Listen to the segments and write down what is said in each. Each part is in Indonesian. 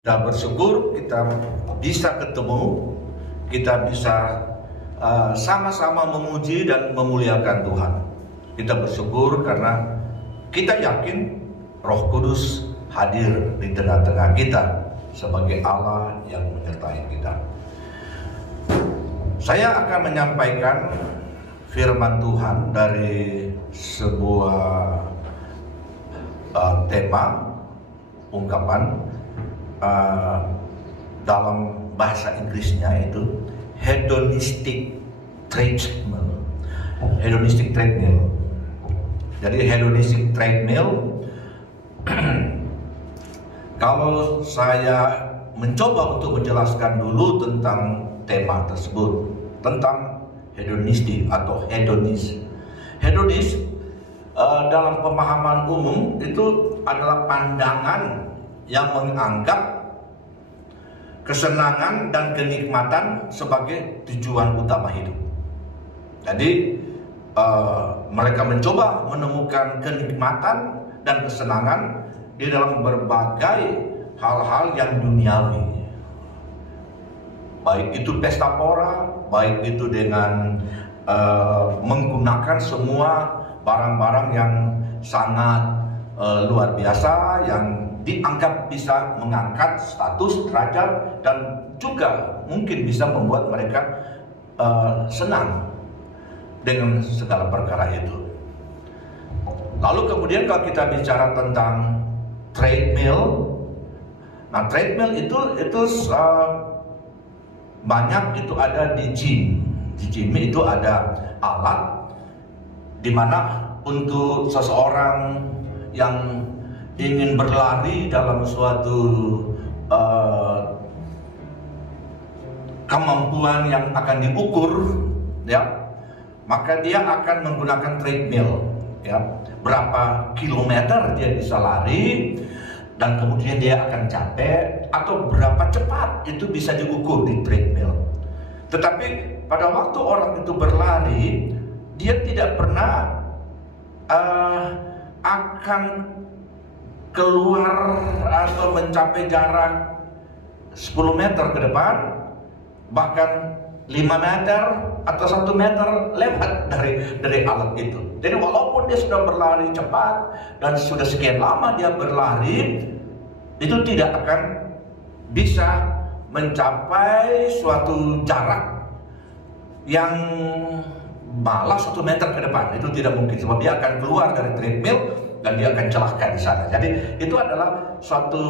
Kita bersyukur kita bisa ketemu, kita bisa sama-sama memuji dan memuliakan Tuhan. Kita bersyukur karena kita yakin Roh Kudus hadir di tengah-tengah kita sebagai Allah yang menyertai kita. Saya akan menyampaikan firman Tuhan dari sebuah tema, ungkapan dalam bahasa Inggrisnya itu hedonistic treadmill. Hedonistic treadmill. Jadi hedonistic treadmill, kalau saya mencoba untuk menjelaskan dulu tentang tema tersebut, tentang hedonistik atau hedonis. Hedonis dalam pemahaman umum itu adalah pandangan yang menganggap kesenangan dan kenikmatan sebagai tujuan utama hidup. Jadi mereka mencoba menemukan kenikmatan dan kesenangan di dalam berbagai hal-hal yang duniawi. Baik itu pesta pora, baik itu dengan menggunakan semua barang-barang yang sangat luar biasa, yang dianggap bisa mengangkat status, derajat, dan juga mungkin bisa membuat mereka senang dengan segala perkara itu. Lalu kemudian kalau kita bicara tentang treadmill, nah treadmill itu banyak itu ada di gym. Di gym itu ada alat di mana untuk seseorang yang ingin berlari dalam suatu kemampuan yang akan diukur, ya, maka dia akan menggunakan treadmill, ya, berapa kilometer dia bisa lari, dan kemudian dia akan capek, atau berapa cepat itu bisa diukur di treadmill. Tetapi pada waktu orang itu berlari, dia tidak pernah akan keluar atau mencapai jarak 10 meter ke depan, bahkan 5 meter atau 1 meter lewat dari alat itu. Jadi walaupun dia sudah berlari cepat dan sudah sekian lama dia berlari, itu tidak akan bisa mencapai suatu jarak yang malah 1 meter ke depan. Itu tidak mungkin, sebab dia akan keluar dari treadmill dan dia akan celaka di sana. Jadi itu adalah suatu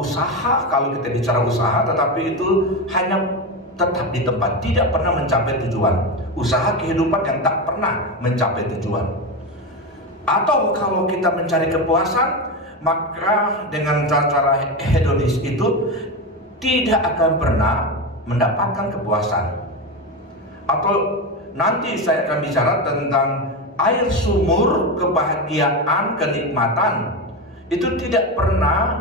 usaha, kalau kita bicara usaha, tetapi itu hanya tetap di tempat, tidak pernah mencapai tujuan. Usaha kehidupan yang tak pernah mencapai tujuan. Atau kalau kita mencari kepuasan, maka dengan cara-cara hedonis itu tidak akan pernah mendapatkan kepuasan. Atau nanti saya akan bicara tentang air sumur kebahagiaan, kenikmatan. Itu tidak pernah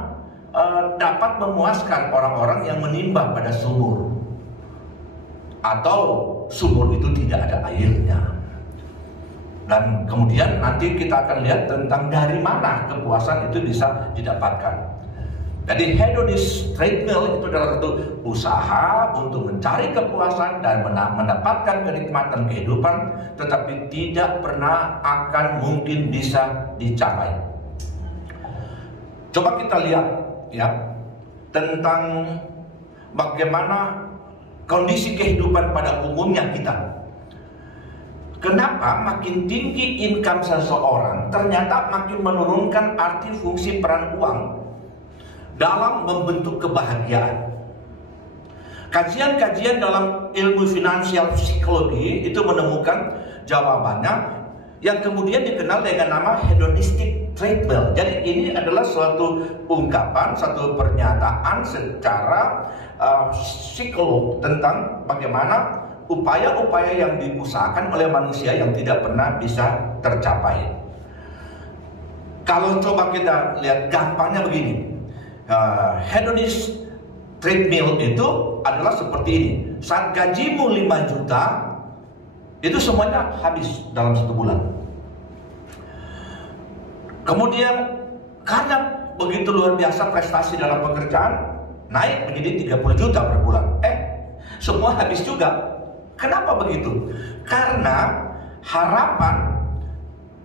dapat memuaskan orang-orang yang menimba pada sumur. Atau sumur itu tidak ada airnya. Dan kemudian nanti kita akan lihat tentang dari mana kepuasan itu bisa didapatkan. Jadi hedonis treadmill itu adalah satu usaha untuk mencari kepuasan dan mendapatkan kenikmatan kehidupan, tetapi tidak pernah akan mungkin bisa dicapai. Coba kita lihat, ya, tentang bagaimana kondisi kehidupan pada umumnya kita. Kenapa makin tinggi income seseorang ternyata makin menurunkan arti fungsi peran uang dalam membentuk kebahagiaan. Kajian-kajian dalam ilmu finansial psikologi itu menemukan jawabannya yang kemudian dikenal dengan nama hedonistic treadmill. Jadi ini adalah suatu ungkapan, satu pernyataan secara psikolog tentang bagaimana upaya-upaya yang diusahakan oleh manusia yang tidak pernah bisa tercapai. Kalau coba kita lihat gampangnya begini, hedonis treadmill itu adalah seperti ini. Saat gajimu 5 juta, itu semuanya habis dalam 1 bulan. Kemudian karena begitu luar biasa prestasi dalam pekerjaan, naik menjadi 30 juta per bulan. Semua habis juga. Kenapa begitu? Karena harapan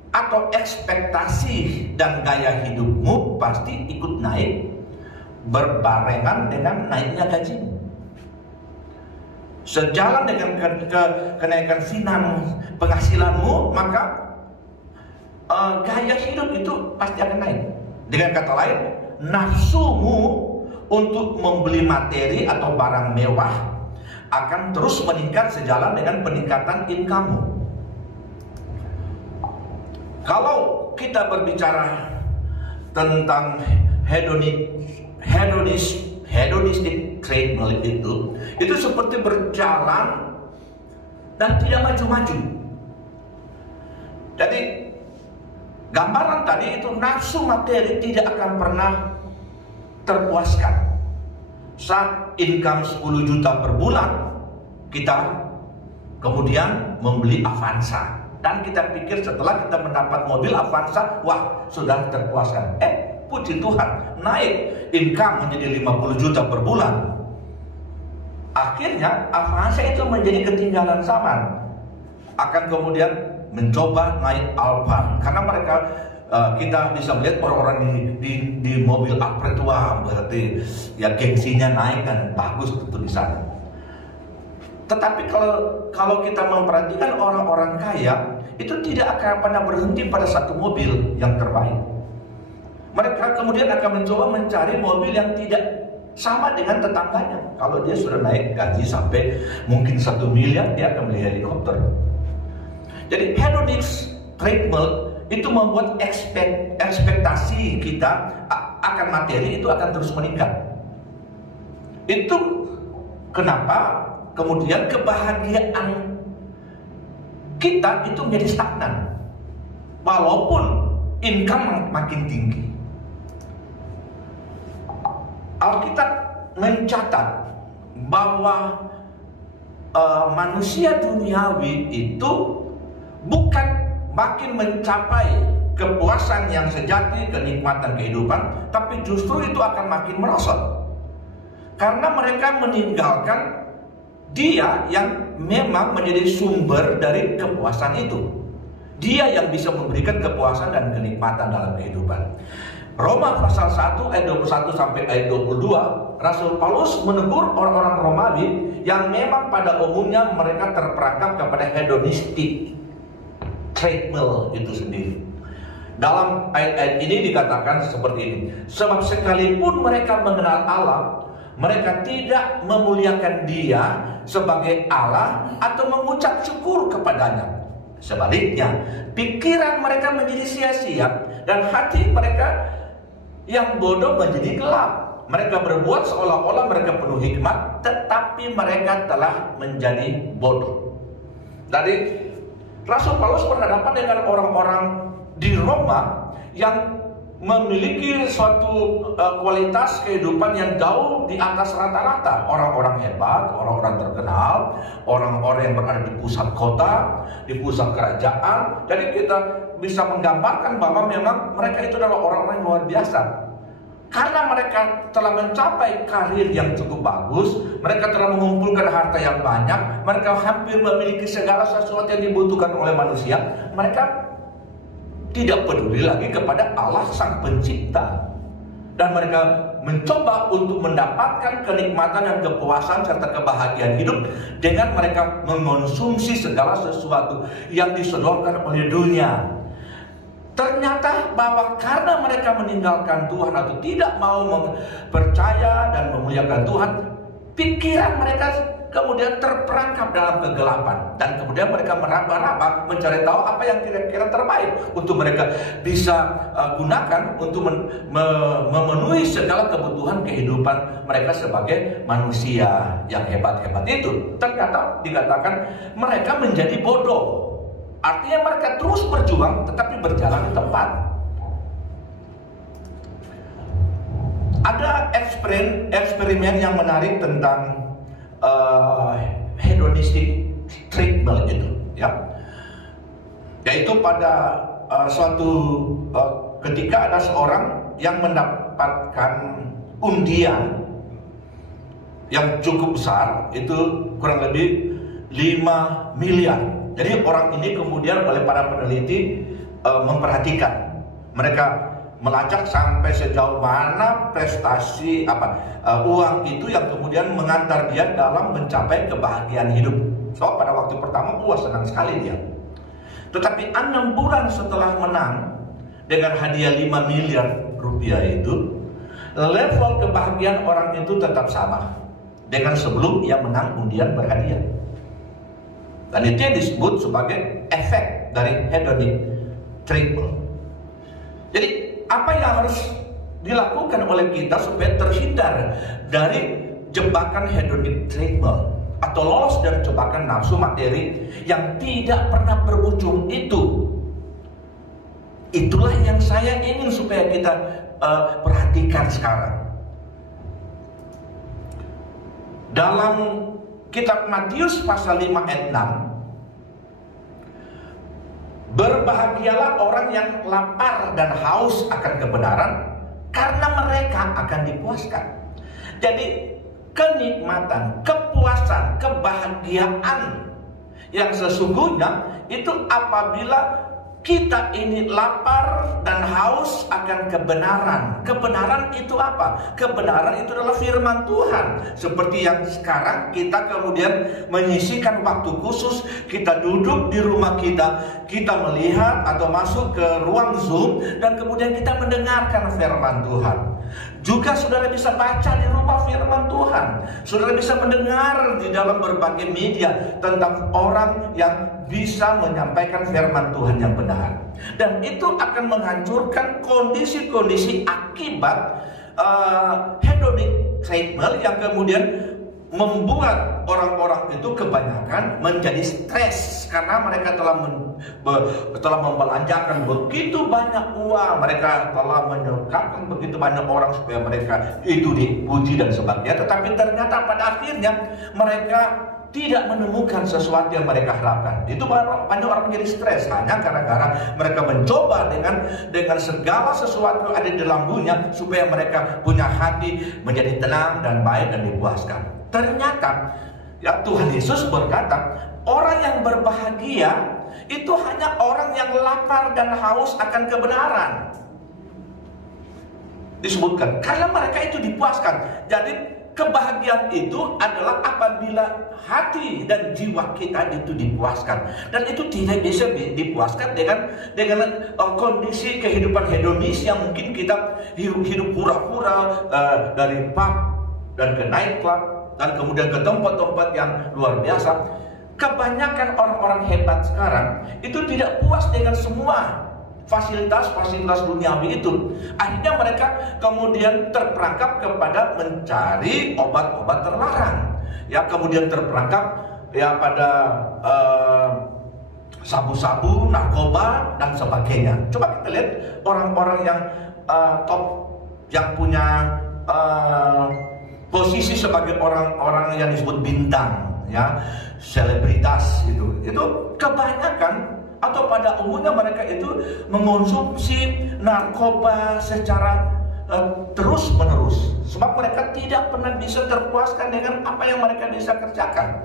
atau ekspektasi dan gaya hidupmu pasti ikut naik berbarengan dengan naiknya gajimu. Sejalan dengan kenaikan penghasilanmu, maka gaya hidup itu pasti akan naik. Dengan kata lain, nafsumu untuk membeli materi atau barang mewah akan terus meningkat sejalan dengan peningkatan income-mu. Kalau kita berbicara tentang hedonistic treadmill itu seperti berjalan dan tidak maju-maju. Jadi gambaran tadi itu nafsu materi tidak akan pernah terpuaskan. Saat income 10 juta per bulan, kita kemudian membeli Avanza. Dan kita pikir setelah kita mendapat mobil Avanza, wah sudah terpuaskan. Puji Tuhan, naik income menjadi 50 juta per bulan. Akhirnya Avanza itu menjadi ketinggalan zaman. Akan kemudian mencoba naik Alphard. Karena mereka kita bisa melihat orang-orang di mobil Alphard itu, wah berarti ya gengsinya naik dan bagus tentu di sana. Tetapi kalau kita memperhatikan orang-orang kaya itu tidak akan pernah berhenti pada satu mobil yang terbaik. Mereka kemudian akan mencoba mencari mobil yang tidak sama dengan tetangganya. Kalau dia sudah naik gaji sampai mungkin 1 miliar, dia akan beli helikopter. Jadi hedonic treadmill itu membuat ekspektasi kita akan materi itu akan terus meningkat. Itu kenapa kemudian kebahagiaan kita itu menjadi stagnan walaupun income makin tinggi. Alkitab mencatat bahwa manusia duniawi itu bukan makin mencapai kepuasan yang sejati, kenikmatan kehidupan, tapi justru itu akan makin merosot. Karena mereka meninggalkan dia yang memang menjadi sumber dari kepuasan itu. Dia yang bisa memberikan kepuasan dan kenikmatan dalam kehidupan. Roma pasal 1 ayat 21 sampai ayat 22, Rasul Paulus menegur orang-orang Romawi yang memang pada umumnya mereka terperangkap kepada hedonistic treadmill itu sendiri. Dalam ayat-ayat ini dikatakan seperti ini. Sebab sekalipun mereka mengenal Allah, mereka tidak memuliakan Dia sebagai Allah atau mengucap syukur kepadanya. Sebaliknya, pikiran mereka menjadi sia-sia dan hati mereka yang bodoh menjadi gelap. Mereka berbuat seolah-olah mereka penuh hikmat, tetapi mereka telah menjadi bodoh. Dari Rasul Paulus berhadapan dengan orang-orang di Roma yang memiliki suatu kualitas kehidupan yang jauh di atas rata-rata. Orang-orang hebat, orang-orang terkenal, orang-orang yang berada di pusat kota, di pusat kerajaan. Jadi kita bisa menggambarkan bahwa memang mereka itu adalah orang-orang yang luar biasa. Karena mereka telah mencapai karir yang cukup bagus, mereka telah mengumpulkan harta yang banyak, mereka hampir memiliki segala sesuatu yang dibutuhkan oleh manusia. Mereka tidak peduli lagi kepada Allah Sang Pencipta. Dan mereka mencoba untuk mendapatkan kenikmatan dan kepuasan serta kebahagiaan hidup dengan mereka mengonsumsi segala sesuatu yang disodorkan oleh dunia. Ternyata bahwa karena mereka meninggalkan Tuhan atau tidak mau percaya dan memuliakan Tuhan, pikiran mereka kemudian terperangkap dalam kegelapan. Dan kemudian mereka meraba-raba mencari tahu apa yang kira-kira terbaik untuk mereka bisa gunakan untuk memenuhi segala kebutuhan kehidupan mereka sebagai manusia yang hebat-hebat itu. Ternyata dikatakan mereka menjadi bodoh. Artinya mereka terus berjuang tetapi berjalan di tempat. Ada eksperimen yang menarik tentang hedonistic treadmill itu, ya. Yaitu pada suatu ketika ada seorang yang mendapatkan undian yang cukup besar itu kurang lebih 5 miliar. Jadi orang ini kemudian oleh para peneliti memperhatikan, mereka melacak sampai sejauh mana prestasi uang itu yang kemudian mengantar dia dalam mencapai kebahagiaan hidup. So pada waktu pertama senang sekali dia. Tetapi 6 bulan setelah menang dengan hadiah 5 miliar rupiah itu, level kebahagiaan orang itu tetap sama dengan sebelum ia menang undian berhadiah. Dan itu yang disebut sebagai efek dari hedonic treatment. Jadi apa yang harus dilakukan oleh kita supaya terhindar dari jebakan hedonic treatment atau lolos dari jebakan nafsu materi yang tidak pernah berujung itu? Itulah yang saya ingin supaya kita perhatikan sekarang. Dalam kitab Matius pasal 5 ayat 6, berbahagialah orang yang lapar dan haus akan kebenaran, karena mereka akan dipuaskan. Jadi kenikmatan, kepuasan, kebahagiaan yang sesungguhnya itu apabila kita ini lapar dan haus akan kebenaran. Kebenaran itu apa? Kebenaran itu adalah firman Tuhan. Seperti yang sekarang kita kemudian menyisihkan waktu khusus, kita duduk di rumah kita, kita melihat atau masuk ke ruang Zoom dan kemudian kita mendengarkan firman Tuhan. Juga saudara bisa baca di rumah firman Tuhan. Saudara bisa mendengar di dalam berbagai media tentang orang yang bisa menyampaikan firman Tuhan yang benar. Dan itu akan menghancurkan kondisi-kondisi akibat hedonic treatment yang kemudian membuat orang-orang itu kebanyakan menjadi stres karena mereka telah membelanjakan begitu banyak uang, mereka telah menyekatkan begitu banyak orang supaya mereka itu dipuji dan sebagainya. Tetapi ternyata pada akhirnya mereka tidak menemukan sesuatu yang mereka harapkan. Itu banyak orang menjadi stres hanya gara-gara mereka mencoba dengan segala sesuatu yang ada di dalam dunia supaya mereka punya hati menjadi tenang dan baik dan dipuaskan. Ternyata ya Tuhan Yesus berkata, orang yang berbahagia itu hanya orang yang lapar dan haus akan kebenaran. Disebutkan karena mereka itu dipuaskan. Jadi kebahagiaan itu adalah apabila hati dan jiwa kita itu dipuaskan. Dan itu tidak bisa dipuaskan dengan kondisi kehidupan hedonis yang mungkin kita hidup pura-pura dari pub dan ke nightclub dan kemudian ke tempat-tempat yang luar biasa. Kebanyakan orang-orang hebat sekarang itu tidak puas dengan semua fasilitas-fasilitas duniawi itu. Akhirnya mereka kemudian terperangkap kepada mencari obat-obat terlarang. Ya, kemudian terperangkap ya pada sabu-sabu, narkoba dan sebagainya. Coba kita lihat orang-orang yang top, yang punya posisi sebagai orang-orang yang disebut bintang, ya, selebritas itu kebanyakan atau pada umumnya mereka itu mengonsumsi narkoba secara terus menerus, sebab mereka tidak pernah bisa terpuaskan dengan apa yang mereka bisa kerjakan.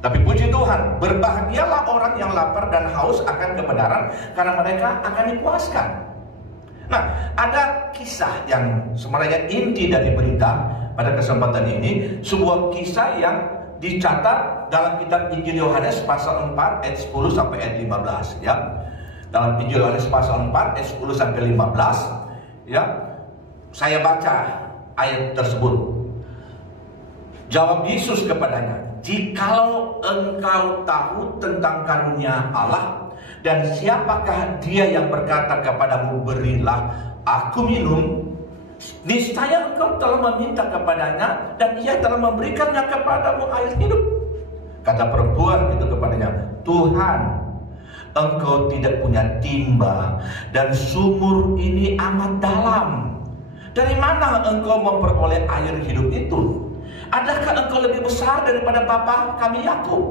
Tapi puji Tuhan, berbahagialah orang yang lapar dan haus akan kebenaran, karena mereka akan dipuaskan. Nah, ada kisah yang sebenarnya inti dari berita pada kesempatan ini, sebuah kisah yang dicatat dalam kitab Injil Yohanes pasal 4 ayat 10 sampai ayat 15, ya. Dalam Injil Yohanes pasal 4 ayat 10 sampai 15, ya. Saya baca ayat tersebut. Jawab Yesus kepadanya, "Jikalau engkau tahu tentang karunia Allah dan siapakah dia yang berkata kepadamu, berilah aku minum, niscaya engkau telah meminta kepadanya dan ia telah memberikannya kepadamu air hidup." Kata perempuan itu kepadanya, "Tuhan, engkau tidak punya timba dan sumur ini amat dalam. Dari mana engkau memperoleh air hidup itu? Adakah engkau lebih besar daripada bapa kami Yakub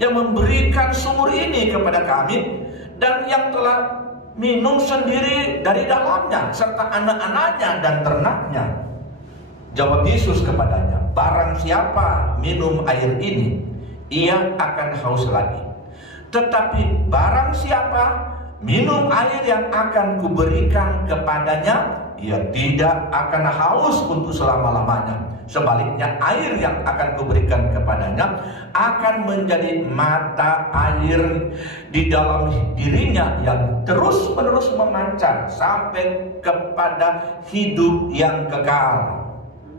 yang memberikan sumur ini kepada kami dan yang telah minum sendiri dari dalamnya, serta anak-anaknya dan ternaknya. Jawab Yesus kepadanya, barang siapa minum air ini, ia akan haus lagi. Tetapi barang siapa minum air yang akan kuberikan kepadanya, ia tidak akan haus untuk selama-lamanya. Sebaliknya, air yang akan kuberikan kepadanya akan menjadi mata air di dalam dirinya yang terus-menerus memancar sampai kepada hidup yang kekal.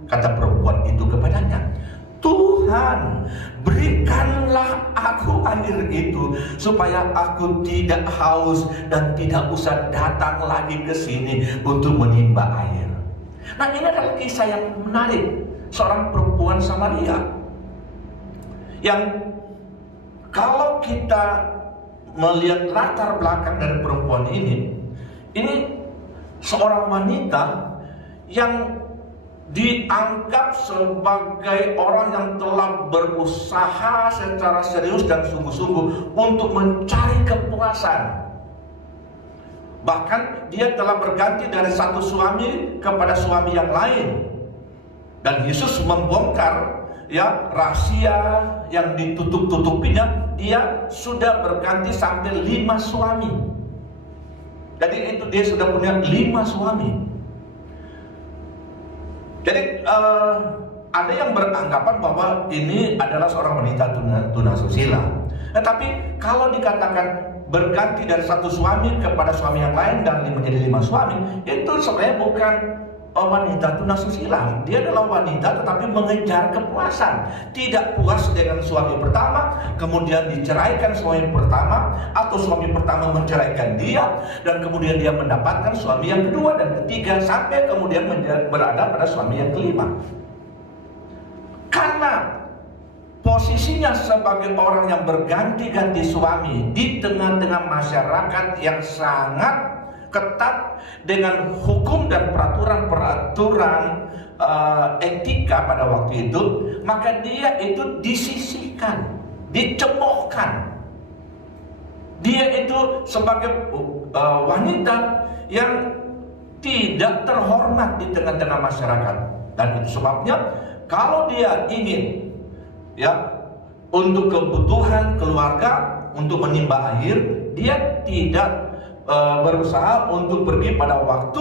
Kata perempuan itu kepadanya, Tuhan, berikanlah aku air itu supaya aku tidak haus dan tidak usah datang lagi ke sini untuk menimba air. Nah, ini adalah kisah yang menarik. Seorang perempuan Samaria yang kalau kita melihat latar belakang dari perempuan ini seorang wanita yang dianggap sebagai orang yang telah berusaha secara serius dan sungguh-sungguh untuk mencari kepuasan. Bahkan dia telah berganti dari satu suami kepada suami yang lain. Dan Yesus membongkar rahasia yang ditutup-tutupinya. Dia sudah berganti sampai 5 suami. Jadi itu dia sudah punya 5 suami. Jadi ada yang beranggapan bahwa ini adalah seorang wanita tunasusila. Tetapi kalau dikatakan berganti dari satu suami kepada suami yang lain dan menjadi 5 suami, itu sebenarnya bukan wanita tunasusila. Dia adalah wanita tetapi mengejar kepuasan. Tidak puas dengan suami pertama, kemudian diceraikan suami pertama, atau suami pertama menceraikan dia, dan kemudian dia mendapatkan suami yang kedua dan ketiga, sampai kemudian berada pada suami yang kelima. Karena posisinya sebagai orang yang berganti-ganti suami di tengah-tengah masyarakat yang sangat ketat dengan hukum dan peraturan-peraturan etika pada waktu itu, maka dia itu disisihkan, dicemoohkan. Dia itu sebagai wanita yang tidak terhormat di tengah-tengah masyarakat. Dan itu sebabnya kalau dia ingin untuk kebutuhan keluarga, untuk menimba air, dia tidak berusaha untuk pergi pada waktu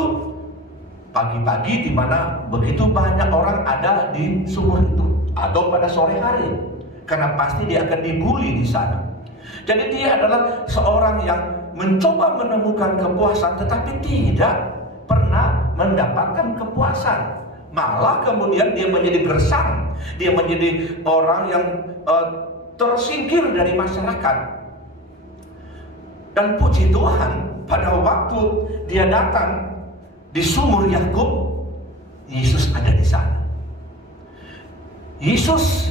pagi-pagi di mana begitu banyak orang ada di sumur itu, atau pada sore hari, karena pasti dia akan dibully di sana. Jadi dia adalah seorang yang mencoba menemukan kepuasan tetapi tidak pernah mendapatkan kepuasan. Malah kemudian dia menjadi gersang, dia menjadi orang yang tersingkir dari masyarakat. Dan puji Tuhan, pada waktu dia datang di sumur Yakub, Yesus ada di sana. Yesus,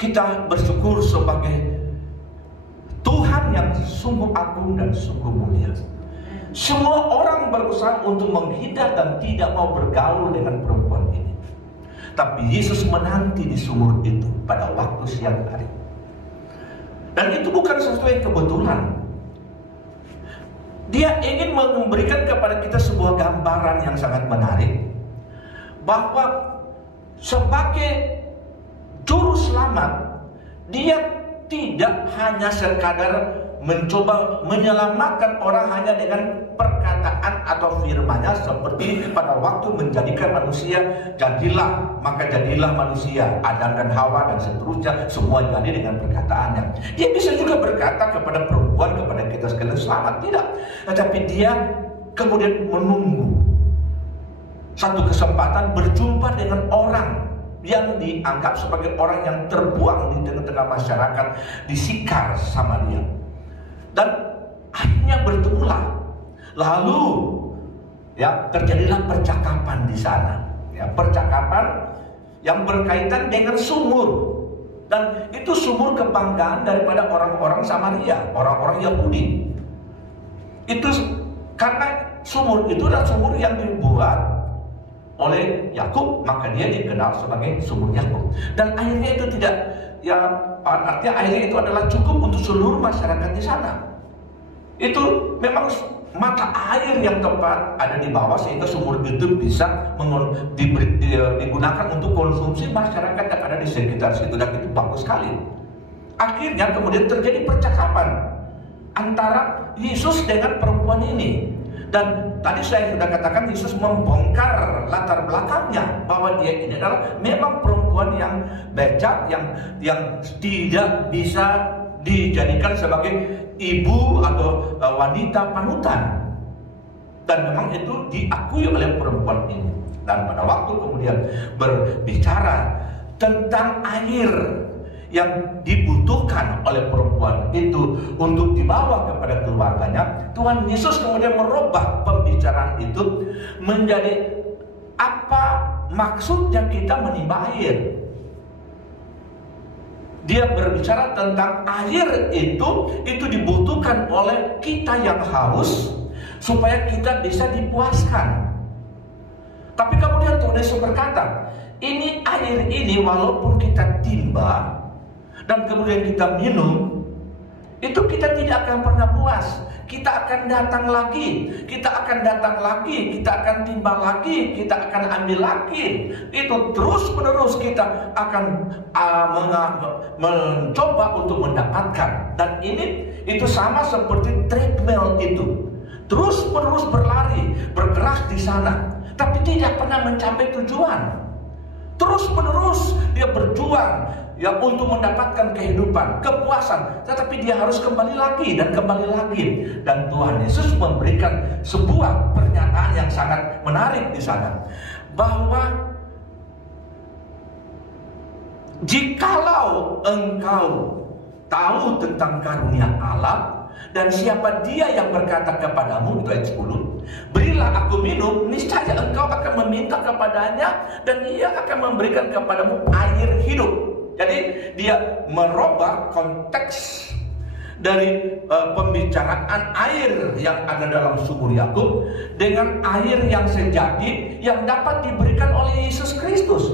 kita bersyukur sebagai Tuhan yang sungguh agung dan sungguh mulia. Semua orang berusaha untuk menghindar dan tidak mau bergaul dengan perempuan ini. Tapi Yesus menanti di sumur itu pada waktu siang hari. Dan itu bukan sesuatu yang kebetulan. Dia ingin memberikan kepada kita sebuah gambaran yang sangat menarik, bahwa sebagai juru selamat, dia tidak hanya sekadar mencoba menyelamatkan orang hanya dengan perkataan atau firman-Nya, seperti pada waktu menjadikan manusia, jadilah, maka jadilah manusia, Adam dan Hawa dan seterusnya, semua jadi dengan perkataannya. Dia bisa juga berkata kepada perempuan, kepada kita sekalian, selamat, tidak. Tetapi dia kemudian menunggu satu kesempatan berjumpa dengan orang yang dianggap sebagai orang yang terbuang di tengah-tengah masyarakat, disikar sama dia. Dan akhirnya bertemulah. Lalu terjadilah percakapan di sana. Percakapan yang berkaitan dengan sumur. Dan itu sumur kebanggaan daripada orang-orang Samaria, orang-orang Yahudi. Itu karena sumur itu adalah sumur yang dibuat oleh Yakub, maka dia dikenal sebagai sumur Yakub. Dan airnya itu tidak, artinya airnya itu adalah cukup untuk seluruh masyarakat di sana. Itu memang mata air yang tepat ada di bawah, sehingga sumur itu bisa digunakan untuk konsumsi masyarakat yang ada di sekitar situ, dan itu bagus sekali. Akhirnya kemudian terjadi percakapan antara Yesus dengan perempuan ini. Dan tadi saya sudah katakan Yesus membongkar latar belakangnya, bahwa dia ini adalah memang perempuan yang bejat, yang tidak bisa dijadikan sebagai ibu atau wanita panutan. Dan memang itu diakui oleh perempuan ini. Dan pada waktu kemudian berbicara tentang air yang dibutuhkan oleh perempuan itu untuk dibawa kepada keluarganya, Tuhan Yesus kemudian merubah pembicaraan itu menjadi apa maksudnya kita menimba air. Dia berbicara tentang air itu dibutuhkan oleh kita yang haus supaya kita bisa dipuaskan. Tapi kemudian Tuhan Yesus berkata, ini air ini walaupun kita timba dan kemudian kita minum, itu kita tidak akan pernah puas. Kita akan datang lagi, kita akan datang lagi, kita akan timba lagi, kita akan ambil lagi. Itu terus menerus kita akan mencoba untuk mendapatkan. Dan itu sama seperti treadmill itu, terus menerus berlari, bergerak di sana, tapi tidak pernah mencapai tujuan. Terus menerus dia berjuang untuk mendapatkan kehidupan, kepuasan, tetapi dia harus kembali lagi dan kembali lagi. Dan Tuhan Yesus memberikan sebuah pernyataan yang sangat menarik di sana, bahwa jikalau engkau tahu tentang karunia Allah dan siapa dia yang berkata kepadamu, itu ayat 10, berilah aku minum, niscaya engkau akan meminta kepadanya dan ia akan memberikan kepadamu air hidup. Jadi dia merubah konteks dari pembicaraan air yang ada dalam sumur Yakub dengan air yang sejati yang dapat diberikan oleh Yesus Kristus.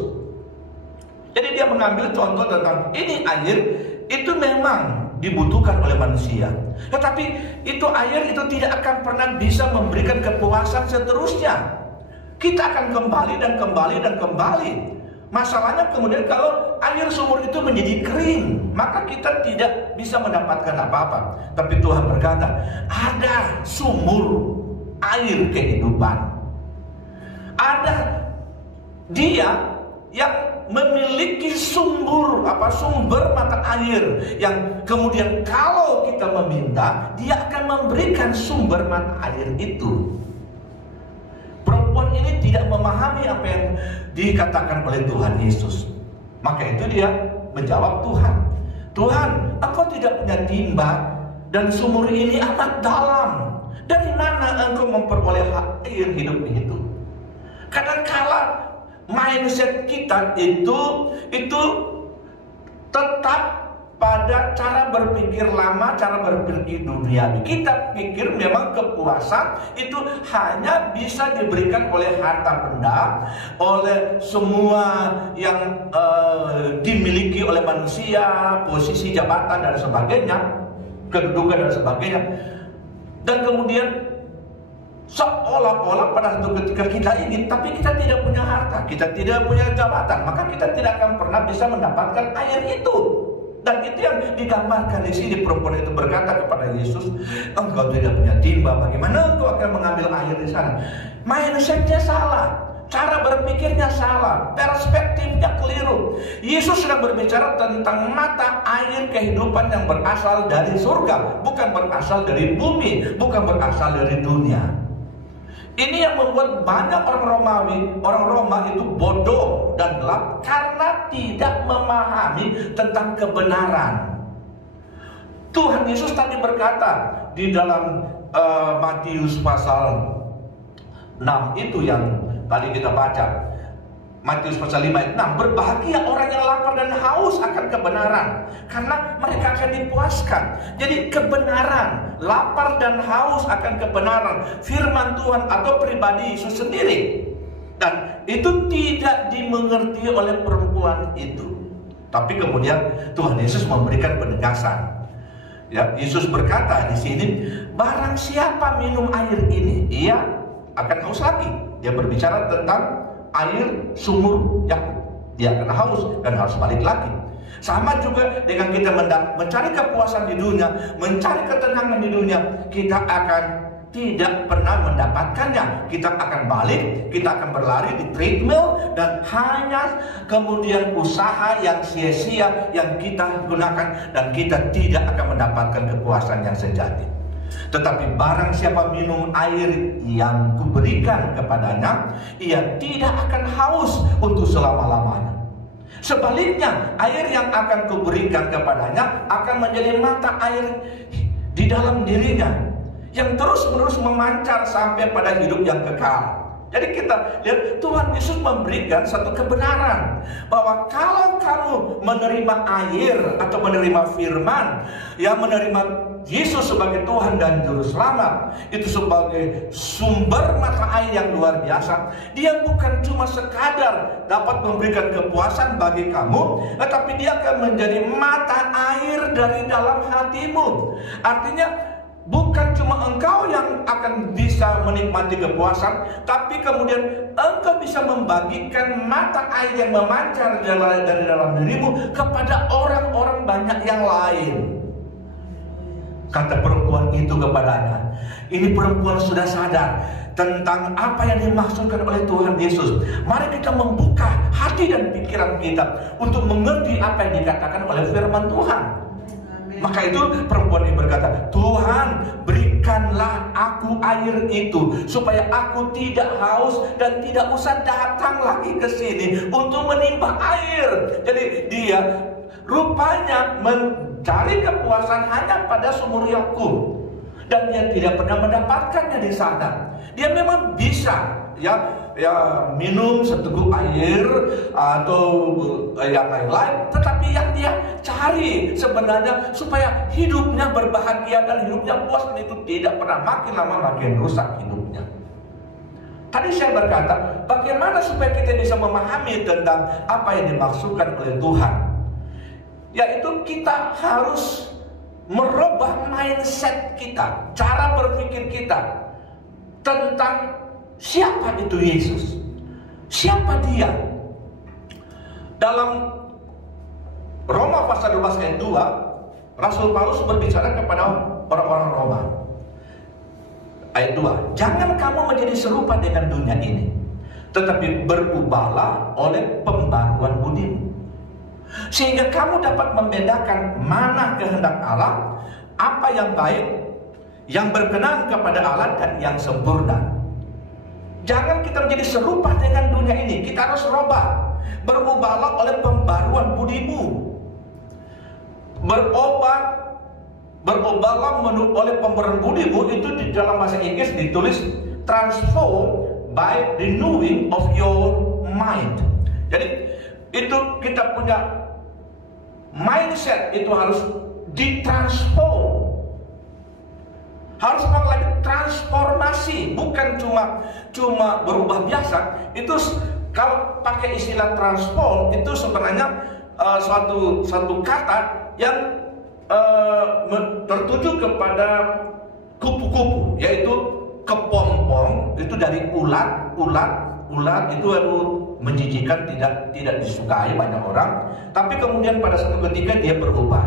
Jadi dia mengambil contoh tentang ini air itu memang dibutuhkan oleh manusia, tetapi itu air itu tidak akan pernah bisa memberikan kepuasan seterusnya. Kita akan kembali dan kembali dan kembali. Masalahnya kemudian kalau air sumur itu menjadi kering, maka kita tidak bisa mendapatkan apa-apa. Tapi Tuhan berkata, ada sumur air kehidupan. Ada dia yang memiliki sumber mata air, yang kemudian kalau kita meminta, dia akan memberikan sumber mata air itu. Perempuan ini tidak memahami apa yang dikatakan oleh Tuhan Yesus. Maka itu dia menjawab Tuhan, Tuhan, engkau tidak punya timba dan sumur ini amat dalam. Dari mana engkau memperoleh air hidup itu? Kadang-kala mindset kita itu tetap pada cara berpikir lama, cara berpikir duniawi. Kita pikir memang kepuasan itu hanya bisa diberikan oleh harta benda, oleh semua yang dimiliki oleh manusia, posisi jabatan dan sebagainya, kedudukan dan sebagainya. Dan kemudian seolah-olah pada satu ketika kita ingin, tapi kita tidak punya harta, kita tidak punya jabatan, maka kita tidak akan pernah bisa mendapatkan air itu. Dan itu yang digambarkan di sini. Perempuan itu berkata kepada Yesus, engkau tidak punya timba, bagaimana engkau akan mengambil air di sana? Mindsetnya salah, cara berpikirnya salah, perspektifnya keliru. Yesus sedang berbicara tentang mata air kehidupan yang berasal dari surga, bukan berasal dari bumi, bukan berasal dari dunia. Ini yang membuat banyak orang Roma itu bodoh dan gelap karena tidak memahami tentang kebenaran. Tuhan Yesus tadi berkata di dalam Matius pasal 6 itu yang tadi kita baca, Matius pasal 5 ayat 6, berbahagia orang yang lapar dan haus akan kebenaran, karena mereka akan dipuaskan. Jadi kebenaran, lapar dan haus akan kebenaran, firman Tuhan atau pribadi Yesus sendiri. Dan itu tidak dimengerti oleh perempuan itu. Tapi kemudian Tuhan Yesus memberikan penegasan. Ya, Yesus berkata di sini, barang siapa minum air ini, ia akan haus lagi. Dia berbicara tentang air sumur Yakub. Dia akan haus dan harus balik lagi. Sama juga dengan kita mencari kepuasan di dunia, mencari ketenangan di dunia, kita akan tidak pernah mendapatkannya. Kita akan balik, kita akan berlari di treadmill, dan hanya kemudian usaha yang sia-sia yang kita gunakan, dan kita tidak akan mendapatkan kepuasan yang sejati. Tetapi barang siapa minum air yang kuberikan kepadanya, ia tidak akan haus untuk selama-lamanya. Sebaliknya, air yang akan kuberikan kepadanya akan menjadi mata air di dalam dirinya, yang terus-menerus memancar sampai pada hidup yang kekal. Jadi kita lihat Tuhan Yesus memberikan satu kebenaran bahwa kalau kamu menerima air atau menerima firman, yang menerima Yesus sebagai Tuhan dan Juru Selamat, itu sebagai sumber mata air yang luar biasa. Dia bukan cuma sekadar dapat memberikan kepuasan bagi kamu, tetapi dia akan menjadi mata air dari dalam hatimu. Artinya bukan cuma engkau yang akan bisa menikmati kepuasan, tapi kemudian engkau bisa membagikan mata air yang memancar dari dalam dirimu kepada orang-orang banyak yang lain. Kata perempuan itu kepadanya, ini perempuan sudah sadar tentang apa yang dimaksudkan oleh Tuhan Yesus. Mari kita membuka hati dan pikiran kita untuk mengerti apa yang dikatakan oleh firman Tuhan. Maka itu perempuan ini berkata, Tuhan, berikanlah aku air itu supaya aku tidak haus dan tidak usah datang lagi ke sini untuk menimba air. Jadi dia rupanya mencari kepuasan hanya pada sumur Yakub, dan dia tidak pernah mendapatkannya di sana. Dia memang bisa ya minum seteguk air atau yang lain-lain, tetapi yang dia cari sebenarnya supaya hidupnya berbahagia dan hidupnya puas, dan itu tidak pernah, makin lama makin rusak hidupnya. Tadi saya berkata, bagaimana supaya kita bisa memahami tentang apa yang dimaksudkan oleh Tuhan, yaitu kita harus merubah mindset kita, cara berpikir kita tentang siapa itu Yesus, siapa dia. Dalam Roma pasal 12 ayat 2, Rasul Paulus berbicara kepada orang-orang Roma. Ayat 2, jangan kamu menjadi serupa dengan dunia ini, tetapi berubahlah oleh pembaruan budimu, sehingga kamu dapat membedakan mana kehendak Allah, apa yang baik, yang berkenan kepada Allah, dan yang sempurna. Jangan kita menjadi serupa dengan dunia ini. Kita harus rubah. Berubahlah oleh pembaruan budimu. Berubahlah oleh pembaruan budimu. Itu di dalam bahasa Inggris ditulis transform by renewing of your mind. Jadi itu kita punya mindset itu harus ditransform. Harus mengalami transformasi, bukan cuma berubah biasa. Itu kalau pakai istilah transform, itu sebenarnya suatu kata yang tertuju kepada kupu-kupu, yaitu kepompong. Itu dari ulat itu menjijikan, tidak disukai banyak orang. Tapi kemudian pada satu ketika dia berubah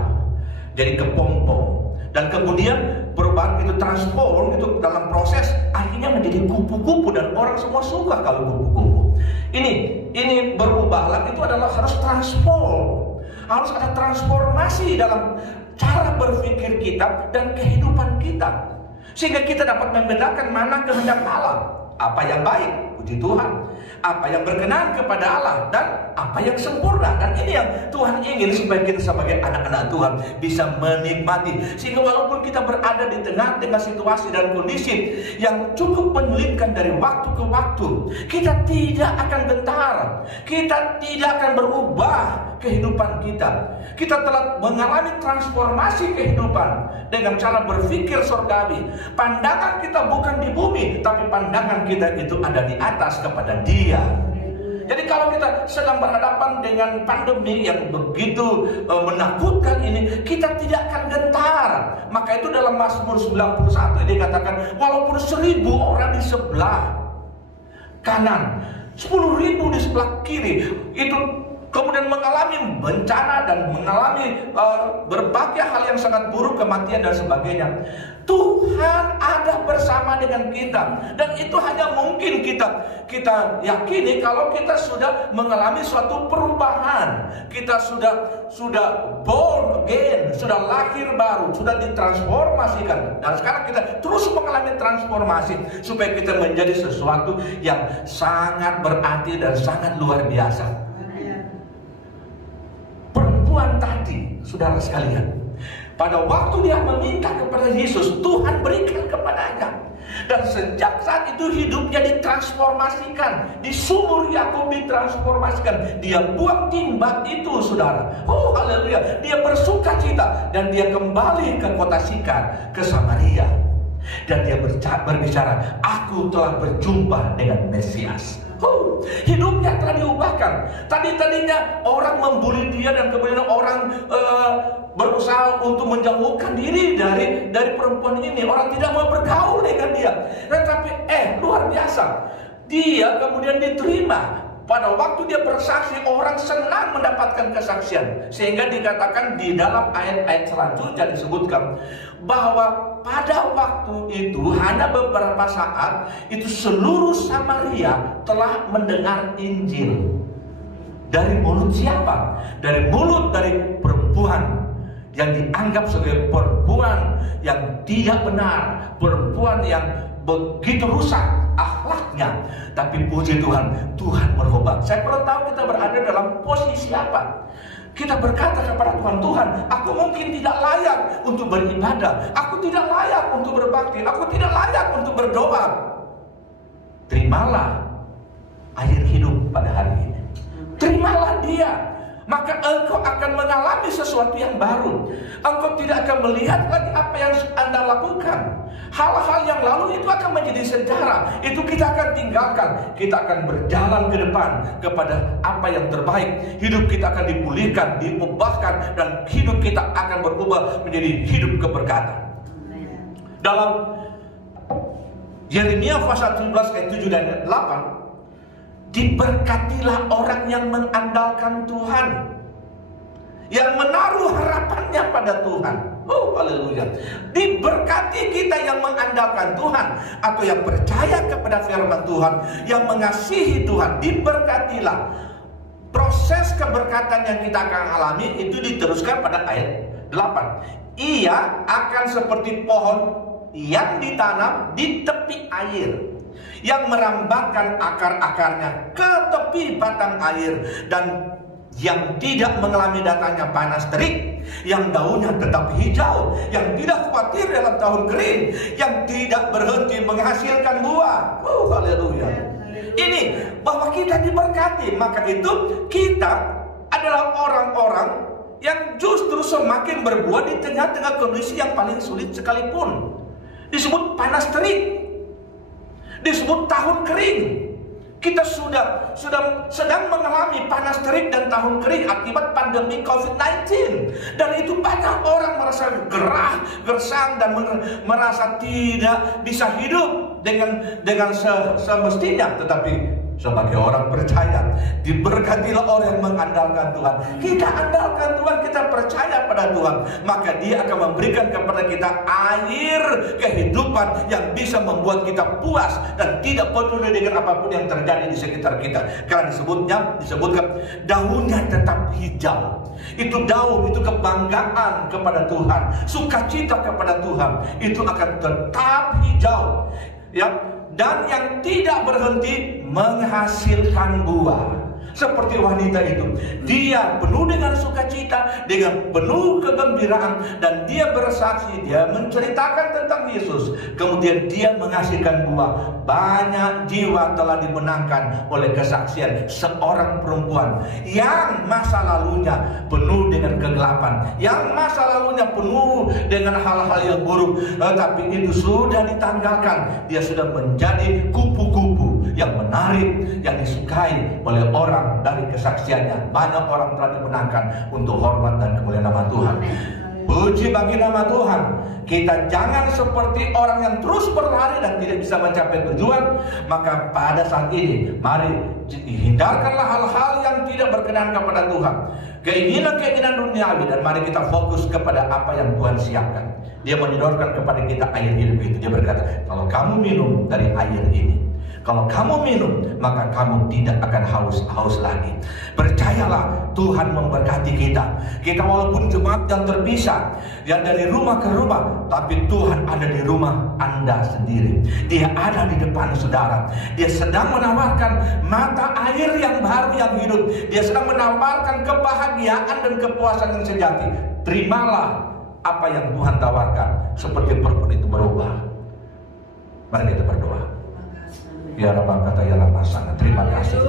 jadi kepompong. Dan kemudian perubahan itu transform, itu dalam proses akhirnya menjadi kupu-kupu, dan orang semua suka kalau kupu-kupu. Ini berubahlah itu adalah harus transform. Harus ada transformasi dalam cara berpikir kita dan kehidupan kita, sehingga kita dapat membedakan mana kehendak Allah, apa yang baik, puji Tuhan, apa yang berkenan kepada Allah, dan apa yang sempurna. Dan ini yang Tuhan ingin supaya kita sebagai anak-anak Tuhan bisa menikmati, sehingga walaupun kita berada di tengah-tengah situasi dan kondisi yang cukup menyulitkan dari waktu ke waktu, kita tidak akan gentar, kita tidak akan berubah kehidupan kita. Kita telah mengalami transformasi kehidupan dengan cara berpikir surgawi. Pandangan kita bukan di bumi, tapi pandangan kita itu ada di atas kepada Dia. Jadi kalau kita sedang berhadapan dengan pandemi yang begitu menakutkan ini, kita tidak akan gentar. Maka itu dalam Mazmur 91 dikatakan, walaupun 1000 orang di sebelah kanan, 10.000 di sebelah kiri, itu kemudian mengalami bencana dan mengalami berbagai hal yang sangat buruk, kematian dan sebagainya, Tuhan ada bersama dengan kita. Dan itu hanya mungkin kita yakini kalau kita sudah mengalami suatu perubahan. Kita sudah born again, sudah lahir baru, sudah ditransformasikan. Dan sekarang kita terus mengalami transformasi supaya kita menjadi sesuatu yang sangat berarti dan sangat luar biasa. Perempuan tadi, saudara sekalian, pada waktu dia meminta kepada Yesus, Tuhan berikan kepadanya. Dan sejak saat itu hidupnya ditransformasikan. Di sumur Yakub ditransformasikan. Dia buang timba itu, saudara. Oh, haleluya. Dia bersuka cita. Dan dia kembali ke kota Sikar, ke Samaria. Dan dia berbicara, aku telah berjumpa dengan Mesias. Hidupnya telah diubahkan. Tadinya orang membuli dia, dan kemudian orang berusaha untuk menjauhkan diri dari perempuan ini. Orang tidak mau bergaul dengan dia. Tetapi luar biasa, dia kemudian diterima. Pada waktu dia bersaksi, orang senang mendapatkan kesaksian. Sehingga dikatakan di dalam ayat-ayat selanjutnya disebutkan bahwa pada waktu itu hanya beberapa saat itu seluruh Samaria telah mendengar Injil. Dari mulut siapa? Dari mulut dari perempuan yang dianggap sebagai perempuan yang tidak benar, perempuan yang begitu rusak akhlaknya. Tapi puji Tuhan, Tuhan merubah. Saya perlu tahu kita berada dalam posisi apa. Kita berkata kepada Tuhan, Tuhan, aku mungkin tidak layak untuk beribadah, aku tidak layak untuk berbakti, aku tidak layak untuk berdoa. Terimalah air hidup pada hari ini. Terimalah dia. Maka engkau akan mengalami sesuatu yang baru. Engkau tidak akan melihat lagi apa yang Anda lakukan. Hal-hal yang lalu itu akan menjadi sejarah. Itu kita akan tinggalkan. Kita akan berjalan ke depan kepada apa yang terbaik. Hidup kita akan dipulihkan, diubahkan, dan hidup kita akan berubah menjadi hidup keberkatan. Dalam Yeremia pasal 17 ayat 7 dan 8, diberkatilah orang yang mengandalkan Tuhan, yang menaruh harapannya pada Tuhan. Oh, haleluya. Diberkati kita yang mengandalkan Tuhan, atau yang percaya kepada firman Tuhan, yang mengasihi Tuhan. Diberkatilah. Proses keberkatan yang kita akan alami itu diteruskan pada ayat 8. Ia akan seperti pohon yang ditanam di tepi air, yang merambatkan akar-akarnya ke tepi batang air, dan yang tidak mengalami datangnya panas terik, yang daunnya tetap hijau, yang tidak khawatir dalam tahun kering, yang tidak berhenti menghasilkan buah. Oh, haleluya. Ini bahwa kita diberkati. Maka itu kita adalah orang-orang yang justru semakin berbuah di tengah-tengah kondisi yang paling sulit sekalipun. Disebut panas terik, disebut tahun kering. Kita sudah sedang mengalami panas terik dan tahun kering akibat pandemi COVID-19. Dan itu banyak orang merasa gerah, gersang, dan merasa tidak bisa hidup dengan semestinya. Tetapi sebagai orang percaya, diberkatilah orang yang mengandalkan Tuhan. Kita andalkan Tuhan, kita percaya pada Tuhan, maka Dia akan memberikan kepada kita air kehidupan yang bisa membuat kita puas dan tidak peduli dengan apapun yang terjadi di sekitar kita. Karena disebutkan daunnya tetap hijau. Itu daun, itu kebanggaan kepada Tuhan, sukacita kepada Tuhan, itu akan tetap hijau, ya. Dan yang tidak berhenti menghasilkan buah. Seperti wanita itu, dia penuh dengan sukacita, dengan penuh kegembiraan, dan dia bersaksi, dia menceritakan tentang Yesus. Kemudian dia menghasilkan buah. Banyak jiwa telah dimenangkan oleh kesaksian seorang perempuan yang masa lalunya penuh dengan kegelapan, yang masa lalunya penuh dengan hal-hal yang buruk, tapi itu sudah ditanggalkan. Dia sudah menjadi kupu-kupu yang menarik, yang disukai oleh orang dari kesaksiannya. Banyak orang telah dimenangkan untuk hormat dan kemuliaan nama Tuhan. Puji bagi nama Tuhan. Kita jangan seperti orang yang terus berlari dan tidak bisa mencapai tujuan. Maka pada saat ini, mari hindarkanlah hal-hal yang tidak berkenan kepada Tuhan, keinginan-keinginan duniawi, dan mari kita fokus kepada apa yang Tuhan siapkan. Dia menyodorkan kepada kita air hidup itu. Dia berkata, kalau kamu minum dari air ini, kalau kamu minum, maka kamu tidak akan haus lagi. Percayalah, Tuhan memberkati kita. Kita walaupun jemaat yang terpisah, yang dari rumah ke rumah, tapi Tuhan ada di rumah Anda sendiri. Dia ada di depan saudara. Dia sedang menawarkan mata air yang baru yang hidup. Dia sedang menawarkan kebahagiaan dan kepuasan yang sejati. Terimalah apa yang Tuhan tawarkan, seperti perpun itu berubah. Mari kita berdoa. Ya Rabbah kata ya Rabbah sana. Terima kasih.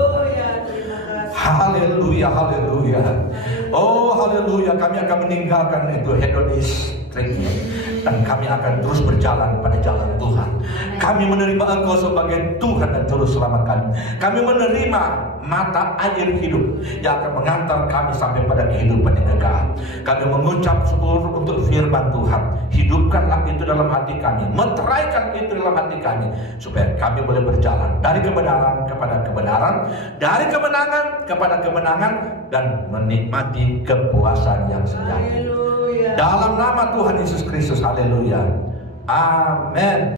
Haleluya, haleluya. Oh haleluya, kami akan meninggalkan itu hedonis dan kami akan terus berjalan pada jalan Tuhan. Kami menerima Engkau sebagai Tuhan dan Juru Selamat kami. Kami menerima mata air hidup yang akan mengantar kami sampai pada kehidupan yang kekal. Kami mengucap syukur untuk firman Tuhan. Hidupkanlah itu dalam hati kami, meteraikan itu dalam hati kami, supaya kami boleh berjalan dari kebenaran kepada kebenaran, dari kemenangan kepada kemenangan, dan menikmati kepuasan yang sejati. Dalam nama Tuhan Yesus Kristus, haleluya, amin.